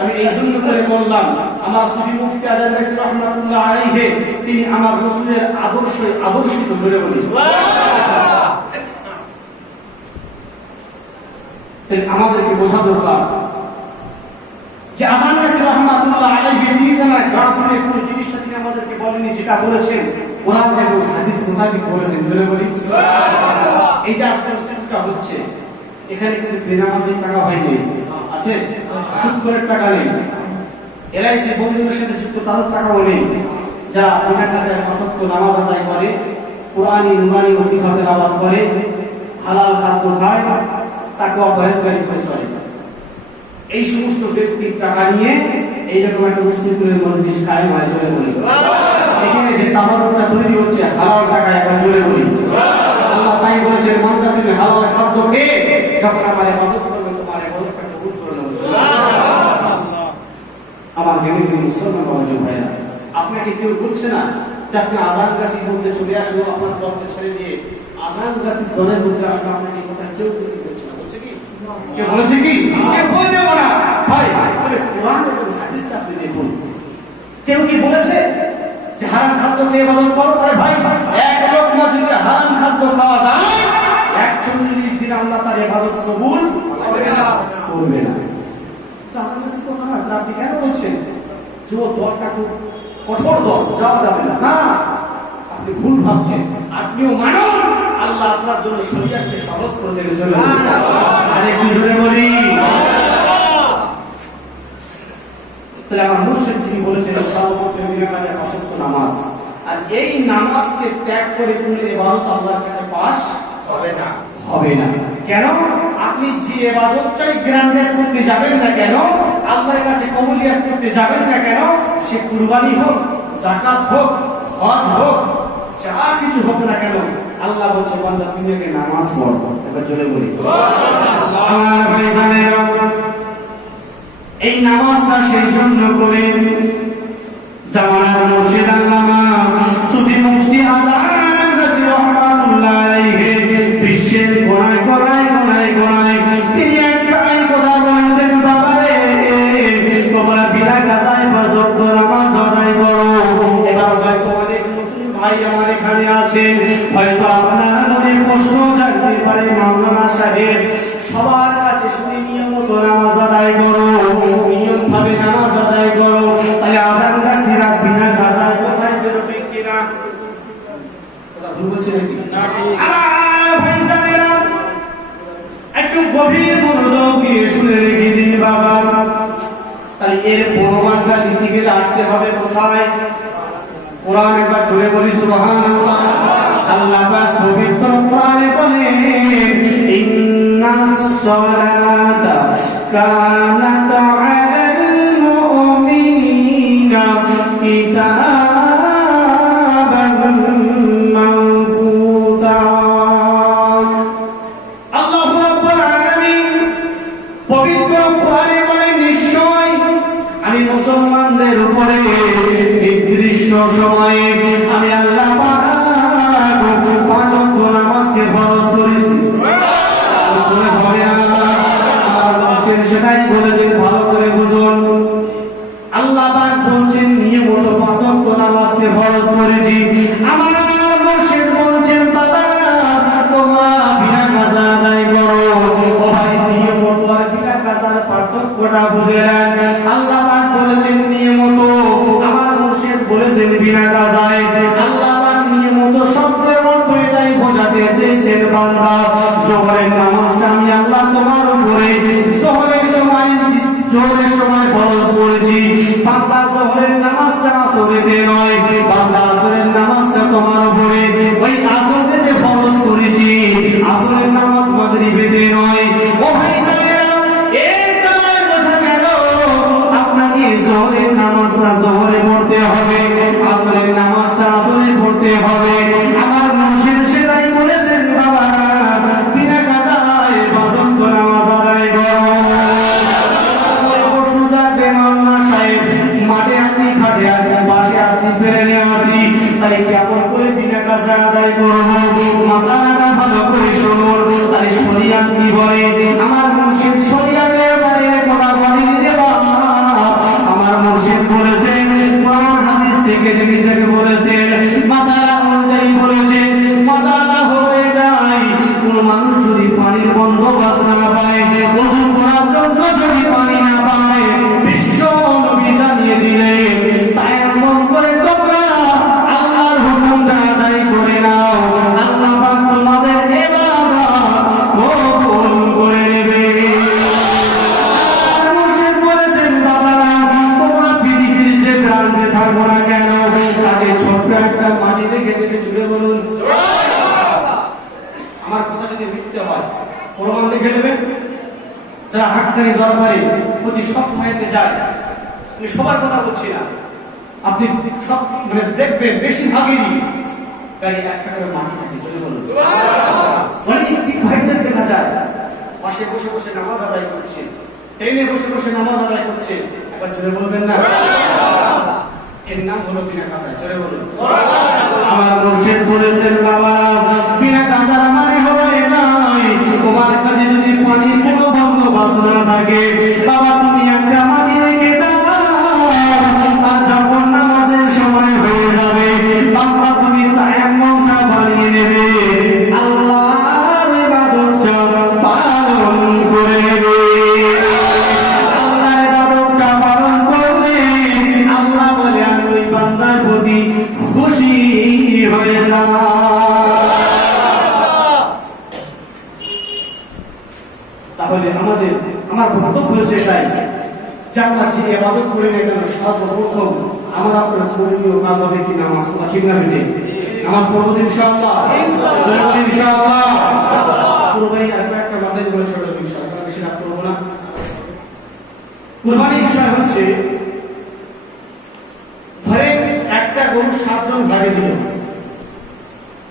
আমি এই জন্য করে বললাম, আমার সুফি মুফতি আজান রাসূল রাহমাতুল্লাহ আলাইহি তিনি আমার রাসূলের আদর্শে আদর্শিত করে বলেন। আমাদেরকে বোঝা দরকার যে আজান রাসূল রাহমাতুল্লাহ আলাইহি তিনি তার গাফিলে কোন জিনিসটা তিনি আমাদেরকে বলেননি, যেটা বলেছেন কোরআন এবং হাদিস মোতাবেক বলেছেন। জোরে বলি সুবহানাল্লাহ। এই যে আজকের সেটটা হচ্ছে এখানে কিন্তু বেনামাজি টাকা হয়নি, আছে সুদখোরের টাকা নেই, এলআইসি বন্ধুদের সাথে যুক্ত তাদের টাকাও নেই, যারা বিনা কাজে পাঁচ নামাজ আদায় করে, কোরআনী নুরানি ওসিফা তেলাওয়াত করে, হালাল খাদ্য খায়, তাকওয়া পরহেজগারি করে চলে। এই সমস্ত ব্যক্তির টাকা নিয়ে এইরকম একটা মুসলিমের মজলিস কায়েম হয়। জোরে বলি এখানে যে তাবারুকটা তৈরি হচ্ছে হালাল টাকা, একবার জোরে বলি আল্লাহ তাই বলেছেন, মানটা তুমি হালাল খাদ্য খেয়ে যখন আমার ইবাদত করবে তোমার ইবাদতটা কবুল করে নেব। আমার বেনিনি মুসলমান ভাইরা, আপনাকে কেউ বলছে না যে আপনি আজান গাছি বলতে চলে আসলো, আপনার দলকে ছেড়ে দিয়ে আজান গাছি দলের মধ্যে আসলো, আপনাকে কথা কেউ বলছে না। বলছে কি? কে বলেছে কি? কে বলে দেব না ভাই? কোরআন এবং হাদিসটা আপনি দেখুন। কেউ কি বলেছে যে হারাম খাদ্য খেয়ে ইবাদত করো? আরে ভাই, এক লোকমা যদি হারাম খাদ্য খাওয়া যায় 140 দিন আল্লাহ তার ইবাদত কবুল করবে না। আপনি কেন বলছেন যে ও দলটা খুব কঠোর দল, যাওয়া যাবে না? না, আপনি ভুল ভাবছেন। আপনিও মানুন, আল্লাহ আপনার জন্য শরীয়তকে সহজ করে দেবে। চলে আরেকটু জোরে বলি। তাহলে আমার মুর্শিদ যিনি বলেছেন নামাজ, আর এই নামাজকে ত্যাগ করে কোনো ইবাদত আল্লাহর কাছে পাস হবে না, হবে না। কেন? আপনি যে ইবাদতটাই গ্রান্টেড করতে যাবেন না কেন, আল্লাহর কাছে কবুলিয়ত করতে যাবেন না কেন, সে কুরবানি হোক, যাকাত হোক, হজ হোক, যা কিছু হোক না কেন, আল্লাহ বলছে বান্দা তুমি আগে নামাজ পড়ো। এবার চলে বলি আমার ভাইজানেরা, এই নামাজটা সেই জন্য করে জামানার মুর্শিদ আল্লামা সুফি মুফতি আজান রাসূল রাহমাতুল্লাহ আলাইহি বিশ্বের কোনায় কোনায় কোনায় কোনায় তিনি একটাই কথা বলেছেন, বাবারে তোমরা বিনা কাজায় পাঁচ ওয়াক্ত নামাজ আদায় করো। এবার হয়তো অনেক নতুন ভাই আমার এখানে আছেন, হয়তো আপনার মনে প্রশ্ন জাগতে পারে, মাওলানা সাহেব সবার কাছে শুনে নিয়মিত নামাজ আদায় করো, নিয়ম ভাবে নামাজ আদায় করো, তাহলে আজান গাছি রাত বিনা কাজায় কোথায় বেরোবে কিনা? কথা ভুল বলছি নাকি? না, ঠিক। আমার ভাইজানেরা একটু গভীর মনোযোগ দিয়ে শুনে রেখে দিন বাবা। তাহলে এর প্রমাণটা দিতে গেলে আসতে হবে কোথায়? কোরআন। একবার জোরে বলি সুবহানাল্লাহ। আল্লাহ পাক পবিত্র কোরআনে বলেন, ইন্নাস সালাতা কানাত আলাল মুমিনিনা কিতাবান মাওকুতা। আল্লাহু রাব্বুল আলামিন পবিত্র কোরআনে বলেন, নিশ্চয় আমি মুসলমানদের উপরে নির্দিষ্ট সময়ে আমি আল্লাহ পাক 5 ওয়াক্ত নামাজকে নামাজকে ফরজ করেছি। হবে না, সেটাই বলেছেন, ভালো করে বুঝুন। আল্লাহ পাক বলছেন নিয়মিত 5 ওয়াক্ত নামাজকে ফরজ করেছি। আমার মুর্শিদ বলছেন বাবা তোমরা বিনা কাজা আদায় করো। ও ভাই নিয়মিত আর বিনা কাজার পার্থক্যটা বুঝে নেন। আল্লাহ পাক বলেছেন নিয়মিত, আমার মুর্শিদ বলেছেন বিনা কাজায়। আল্লাহ পাক নিয়মিত শব্দের অর্থ এটাই বোঝাতে চেয়েছেন বান্দা যোহরের নামাজটা আমি আল্লাহ তোমার উপরে যোহরের সময় ফরজ করেছি। বান্দা যোহরের নামাজটা আসরেতে নয়, বান্দা আসরের নামাজটা তোমার উপরে ওই আসরেতে ফরজ করেছি। আসরের নামাজ মাগরিবেতে নয়। ও ভাই জানেরা এটা বোঝা গেল আপনাকে যোহরের নামাজটা যোহরে পড়তে হবে, আসরের নামাজটা আসরে পড়তে হবে। আমার মুর্শিদ সেটাই বলেছেন বাবা বিনা কাজায় 5 ওয়াক্ত নামাজ আদায় করো। মাঠে আছি, খাটে আছি, বাসে আছি, বেড়ে আছি, তাই কেমন করে বিনা কাজা আদায় করবো? মাসালাটা ভালো করে শুনুন। তাই শরিয়াত কি বলে? আমার মুর্শিদ শরিয়াতের বাইরে কথা বলেনি রে বাবা। আমার মুর্শিদ বলেছেন কোরআন হাদিস থেকে বলেছেন, মাসালা অনুযায়ী বলেছেন। মাসালা হয়ে যায় কোন মানুষ যদি পানির বন্দোবস্ত না পায়, ওযু করার জন্য যদি পানি না পায়, বিশ্ব নবী জানিয়ে দিলেন তায়াম্মুম করে তোমরা আল্লাহর হুকুমটা আদায় করে নাও। আল্লাহ পাক তোমাদের ইবাদত কবুল করে নেবে। মুর্শিদ বলেছেন বাবা তোমরা পৃথিবীতে প্রান্তে থাকবো না কেন, তাকে ছোট্ট একটা মাটি রেখে দেবে। জুড়ে বলুন আমার কথা যদি মিথ্যে হয় প্রমাণ দেখে নেবেন। যারা হাক্কানি দরবারে প্রতি সপ্তাহেতে যায়, আমি সবার কথা বলছি না, আপনি সব মানে দেখবেন বেশিরভাগেরই গাড়ি 100 টাকা মাটি থাকে। চলে বলুন অনেক ভাইদের দেখা যায় পাশে বসে বসে নামাজ আদায় করছে, ট্রেনে বসে বসে নামাজ আদায় করছে। একবার জোরে বলবেন না, এর নাম হলো বিনা কাজা। জোরে বলুন। আমার মুর্শিদ বলেছেন বাবা বিনা কাজার মানে হবে নাই তোমার কাছে যদি পানির কোনো বন্দোবস্ত না থাকে, বাবা তুমি একটা মাটি রেখে দাও, আর যখন নামাজের সময় হয়ে যাবে বাবা তুমি তায়াম্মুমটা বানিয়ে নেবে, আল্লাহর ইবাদতটা পালন করে নেবে। আল্লাহর ইবাদতটা পালন করলে আল্লাহ বলে আমি ওই বান্দার প্রতি খুশি হয়ে যাব। তাহলে আমার বক্তব্য হচ্ছে এটাই যে আমরা যে ইবাদত করি না কেন সর্বপ্রথম আমরা আপনার করণীয় কাজ হবে কি নামাজ পড়া। ঠিক না বেটে? নামাজ পড়বো ইনশাআল্লাহ, ইনশাআল্লাহ। কুরবানি আর একটা মাসের বলে ছোট ইনশাআল্লাহ, বেশি রাত করব না। কুরবানির বিষয় হচ্ছে ধরে একটা গরু 7 জন ভাগে দিল।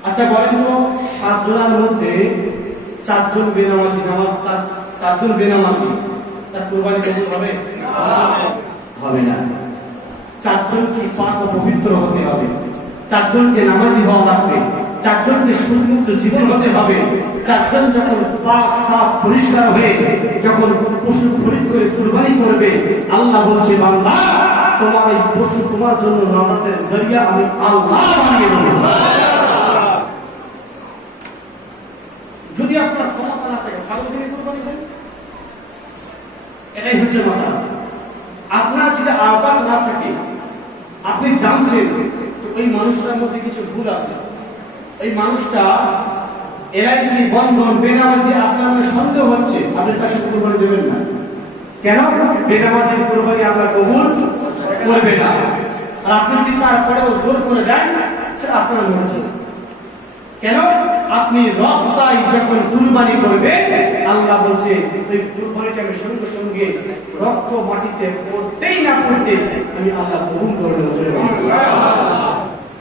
আচ্ছা বলেন তো 7 জনের মধ্যে 4 জন বেনামাজি, নামাজ তার 4 জন বেনামাজি, তার কুরবানি কবুল হবে? হবে না। 4 জনকে পাক ও পবিত্র হতে হবে, 4 জনকে নামাজি হওয়া লাগবে, 4 জনকে সুন্নত জীবন হতে হবে। 4 জন যখন পাক সাফ পরিষ্কার হয়ে যখন পশু খরিদ করে কুরবানি করবে, আল্লাহ বলছে বান্দা তোমার এই পশু তোমার জন্য নাজাতের জরিয়া আমি আল্লাহ বানিয়ে দেব। যদি আপনার ক্ষমতা না থাকে ছাগল কিনে কুরবানি করেন, এটাই হচ্ছে মাসালা। আপনার যদি আওকাত না থাকে, আপনি জানছেন ওই মানুষটার মধ্যে কিছু ভুল আছে, এই মানুষটা এলআইসি বন্ধন বেনামাজি, আপনার সন্দেহ হচ্ছে, আপনি তার সাথে কুরবানি দেবেন না। কেন? বেনামাজির কুরবানি আল্লাহ কবুল করবে না। আর আপনি যদি তারপরেও জোর করে দেন, সেটা আপনার মর্জি। কেন? আপনি রব চাই যখন কুরবানি করবে, আল্লাহ বলছে ওই কুরবানিটা আমি সঙ্গে সঙ্গে রক্ত মাটিতে পড়তেই না পড়তে আমি আল্লাহ কবুল করে দেব।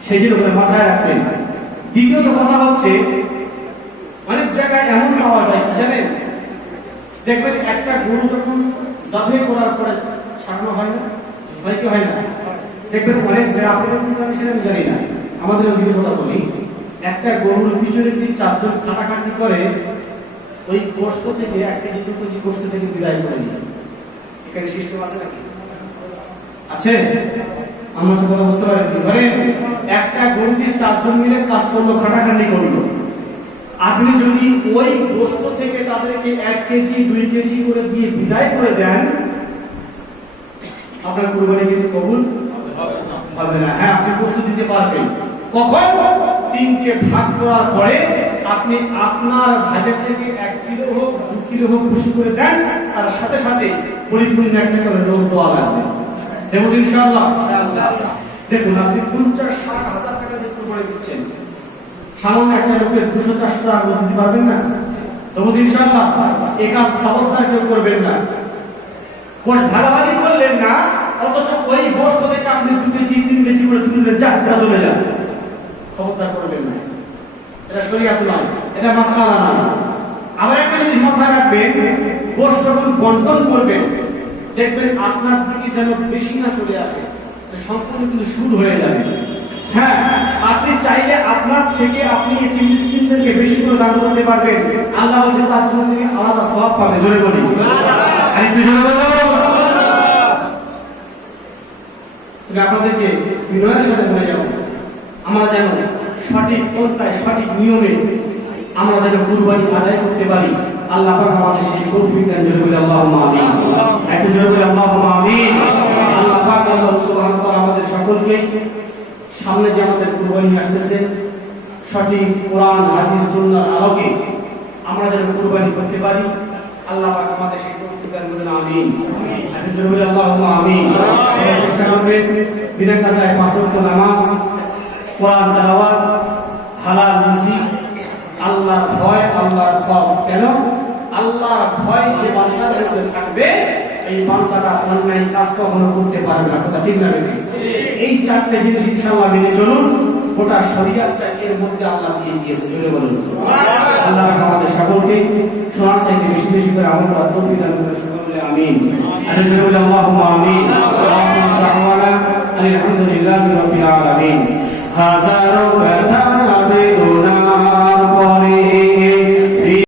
সেই জন্য মাথায় রাখবেন। দ্বিতীয়ত কথা হচ্ছে অনেক জায়গায় এমন পাওয়া যায় কি জানেন, দেখবেন একটা গরু যখন জবাই করার পরে ছাড়ানো হয় না, হয় কি হয় না? দেখবেন অনেক জায়গায় আপনাদের আমি জানি না, আমাদের ওদিকে কথা বলি, একটা গরুর পিছনে যদি 4 জন খাটাখাটি করে ওই গোশত থেকে 1 কেজি 2 কেজি গোশত থেকে বিদায় করে দিই। এখানে সিস্টেম আছে নাকি? আছে? আমরা সব কথা বুঝতে পারি। ধরে একটা গরুতে 4 জন মিলে কাজ করলো, খাটাখাটি করলো, আপনি যদি ওই গোশত থেকে তাদেরকে 1 কেজি 2 কেজি করে দিয়ে বিদায় করে দেন, আপনার কুরবানি কিন্তু কবুল হবে না। হ্যাঁ, আপনি গোশত দিতে পারবেন কখন? 3টে ভাগ করার পরে আপনি আপনার ভাগের থেকে 1 কিলো হোক 2 কিলো হোক খুশি করে দেন, তার সাথে সাথে পরিপূর্ণ একটা করে রোজ দেওয়া লাগবে। দেব ইনশাআল্লাহ। দেখুন, আপনি 50-60 হাজার টাকা দিয়ে কুরবানি দিচ্ছেন, সামান্য একটা লোকের 200-400 টাকা দিতে পারবেন না? তবু ইনশাআল্লাহ এই কাজ খবরদার কেউ করবেন না। গোশ ভাগাভাগি করলেন না, অথচ ওই গোশ থেকে আপনি 2 কেজি 3 কেজি করে তুলে যা চলে যান, খবরদার করবেন না। এটা শরীয়ত নয়, এটা মাসআলা না। আবার একটা জিনিস মাথায় রাখবেন, গোশ যখন বন্টন করবেন দেখবেন আপনার থেকে যেন বেশি না চলে আসে, সম্পূর্ণ কিন্তু সুদ হয়ে যাবে। হ্যাঁ, আপনি চাইলে আপনার থেকে আপনি এতিম মিসকিনদেরকে বেশি করে দান করতে পারবেন, আল্লাহ বলেন তার জন্য থেকে আলাদা সওয়াব পাবে। জোরে বলি আরেকটু জোরে বলো। তবে আপনাদেরকে বিনয়ের সাথে বলে যাব, আমরা যেন সঠিক পন্থায় সঠিক নিয়মে আমরা যেন কুরবানি আদায় করতে পারি। আল্লাহ পাক আমাদের সেই তৌফিক দান। জোরে বলি আল্লাহুম্মা আমিন। একটু জোরে বলি আল্লাহুম্মা আমিন। আল্লাহ পাক আল্লাহ সুবহানাহু ওয়া তাআলা আমাদের সকলকে সামনে যে আমাদের কুরবানি আসতেছে, সঠিক কোরআন হাদিস সুন্নাহর আলোকে আমরা যেন কুরবানি করতে পারি। আল্লাহ পাক আমাদের সেই তৌফিক দান করুন। আমিন। একটু জোরে বলি আল্লাহুম্মা আমিন। চেষ্টা করবেন বিনা কাজায় 5 ওয়াক্ত নামাজ, কোরআন তেলাওয়াত, হালাল রুজি, আল্লাহর ভয়, আল্লাহর খৌফ। কেন? আল্লাহর ভয় যে বান্দার ভিতরে থাকবে, এই বান্দাটা অন্যায় কাজ কখনো করতে পারবে না। কথা ঠিক না? এই 4টে জিনিস ইনশাআল্লাহ মেনে চলুন, গোটা শরীয়তটা এর মধ্যে আল্লাহ দিয়ে দিয়েছে। জোরে বলুন সুবহানাল্লাহ। আল্লাহ আমাদের সকলকে শোনার চাইতে বেশি বেশি করে আমল করার তৌফিক দান করুন। সকলে আমিন। আর জোরে বলি আল্লাহুম্মা আমিন।